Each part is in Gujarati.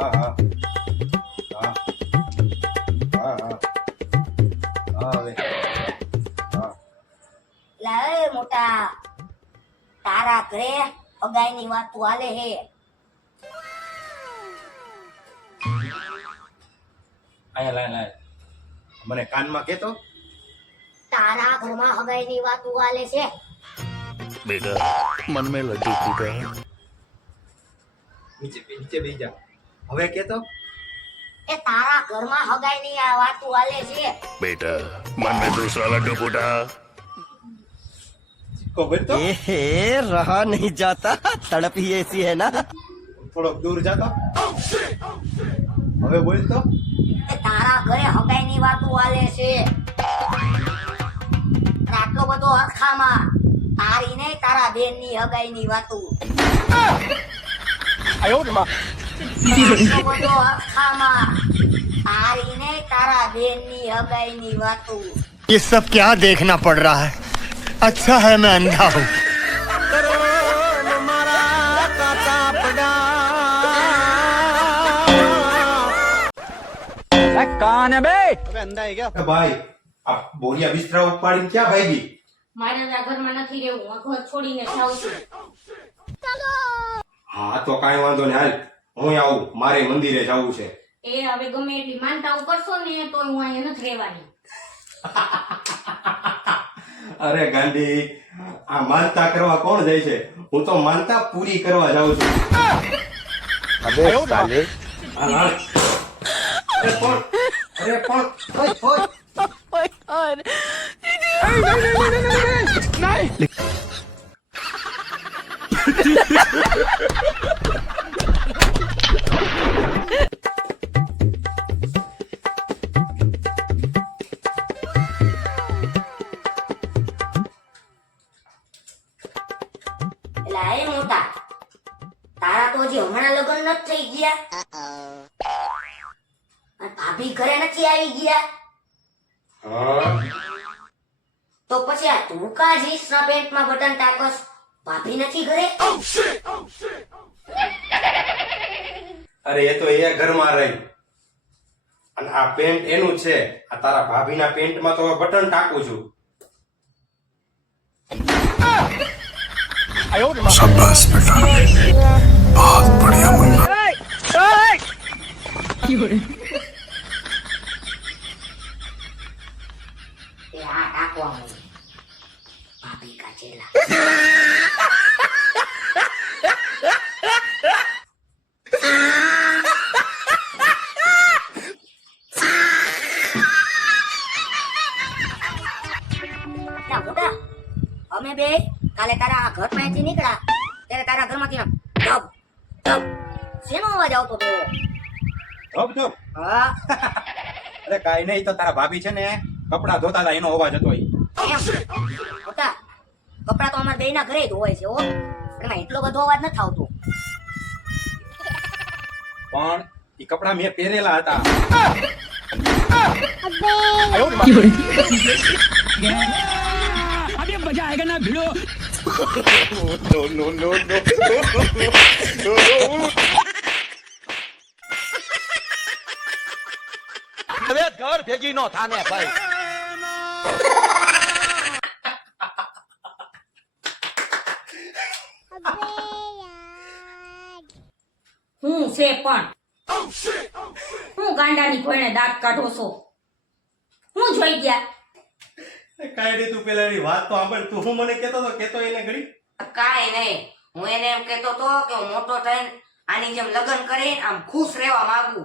હા હા હા હા હા હા હવે હા લાય મોટા તારા ઘરે અગાઈની વાત હાલે હે. અહીંયા લાય લાય મને કાનમાં કેતો તારા ઘરમાં અગાઈની વાત હાલે છે. बेटा मन में लड्डू फूटा નીચે બેસી જા હવે કેતો એ તારા ઘરમાં હગાઈની આ વાત હાલે છે. बेटा मन में दूसरा लड्डू फूटा ખબર તો ए रहा नहीं जाता तड़प ही ऐसी है ना થોડોક દૂર જાતો હવે બોલ તો એ તારા ઘરે હગાઈની વાત હાલે છે. આટલો બધો અરખામાં તારી ને તારા બેનની હગાઈની વાતો. આટલો બધો અરખામાં તારી ને તારા બેનની હગાઈની વાતો. ये सब क्या देखना पड़ रहा है अच्छा है मैं अंधा हूँ ભાઈ આ બોરિયા બિસ્તરા ઉપાડીને ક્યાં ભાગી મારે આ ઘરમાં નથી રહેવું, હું ઘર છોડીને જાઉં છું. હા તો કાંઈ વાંધો નહીં હાલ હું આવું મારે મંદિરે જવું છે એ હવે ગમે એટલી માનતાઓ કરશો ને તો હું અહીંયા નથી રહેવાની. અરે ગાંધી આ માનતા કરવા કોણ જાય છે હું તો માનતા પૂરી કરવા જાઉં છું अबे साले હાલ, હાલ. અરે પણ ઓય, ઓય. એલા એ મોટા તારા તો હજી હમણાં લગ્ન નથી થઈ ગયા અને ભાભી ઘરે નથી આવી ગયા હા તો પછી આ તું કા જીન્સના પેન્ટમાં બટન ટાકસ? ભાભી નથી ઘરે? અરે એ તો એ ઘરમાં રહી અને આ પેન્ટ એનું છે આ તારા ભાભીના પેન્ટમાં તો બટન ટાકું છું शाबाश बेटा बहुत बढ़िया मुन्ना એ આ ટાકવા મને ભાભી કા ચેલા. ના મોટા અમે બે કાલે તારા ઘર પાસેથી નીકળ્યા ત્યારે તારા ઘરમાંથી આમ ધબ ધબ શેનો અવાજ આવતો હતો? ધબ ધબ હા અરે કાઈ નહીં તો તારા ભાભી છે ને કપડા ધોતા હતા એનો અવાજ હતો ઈ. એમ મોટા કપડા તો અમારા બેયના ઘરે જ હોય છે હો, એમાં એટલો બધો અવાજ નથી આવતો. પણ ઈ કપડા મેં પહેરેલા હતા હવે ઘર ભેગી નો થાને ભાઈ હું છે પણ હું ગાંડાની કોઈને દાંત કાઢો છો? હું જોઈ ગયા? કાઈ નહીં તું પેલા એની વાત તો સાંભળ તું હું મને કેતો એને ઘડી કાંઈ નહીં, હું એને એમ કહેતો તો કે હું મોટો થઈને આની જેમ લગ્ન કરીને આમ ખુશ રહેવા માંગુ.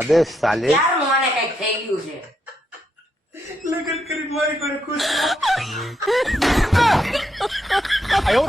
अबे साले ક્યારનું આને કંઈક થઈ ગયું છે. લગન કરીને મારી કોને ખુશ आयो